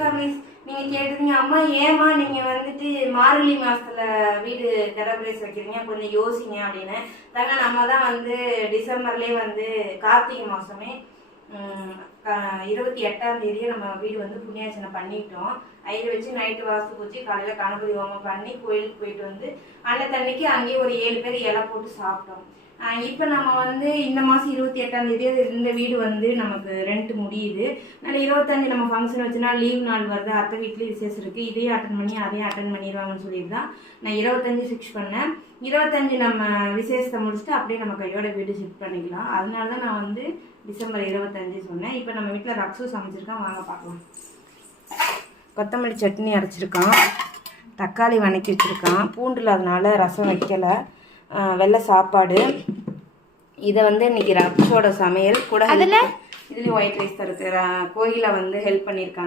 Families, நீங்கள் கேட்டிருந்தீங்க அம்மா ஏமா நீங்கள் வந்துட்டு மார்கழி மாதத்தில் வீடு கிரகப்பிரவேசம் வைக்கிறீங்க, கொஞ்சம் யோசிங்க அப்படின்னு. தாங்க நம்ம தான் வந்து டிசம்பர்லேயே வந்து கார்த்திகை மாதமே 28ஆம் தேதியே நம்ம வீடு வந்து புண்ணியார்ச்சனை பண்ணிட்டோம். ஐயரை வச்சு நைட்டு வாஸ்து பூச்சி காலையில் கணபதி ஹோமம் பண்ணி கோயிலுக்கு போயிட்டு வந்து அன்னைக்கு அங்கேயே ஒரு 7 பேர் இலை போட்டு சாப்பிட்டோம். இப்போ நம்ம வந்து இந்த மாதம் 28ஆம் தேதி இந்த வீடு வந்து நமக்கு ரெண்ட் முடியுது. அதனால் 25 நம்ம ஃபங்க்ஷன் வச்சுனா லீவ் நாள் வருது, அத்தை வீட்லேயும் விசேஷம் இருக்குது, இதையும் அட்டன் பண்ணி அதையும் அட்டன் பண்ணிடுவாங்கன்னு சொல்லிட்டு தான் நான் 25 ஃபிக்ஸ் பண்ணேன். 25 நம்ம விசேஷத்தை முடிச்சுட்டு அப்படியே நம்ம கையோட வீடு ஷிஃப்ட் பண்ணிக்கலாம். அதனால தான் நான் வந்து டிசம்பர் 25 சொன்னேன். இப்போ நம்ம வீட்டில் ரக்ஸு சமைச்சிருக்கோம், வாங்க பார்க்கலாம். கொத்தமல்லி சட்னி அரைச்சிருக்கான், தக்காளி வணக்கி வச்சுருக்கான், பூண்டு இல்லாதனால ரசம் வைக்கலை, வெள்ளை சாப்பாடு. இதை வந்து இன்னைக்கு ரக்ஸோட சமையல் கூட இதுலேயும் ஒயிட் ரைஸ் தான் இருக்குது. கோயிலை வந்து ஹெல்ப் பண்ணியிருக்காங்க.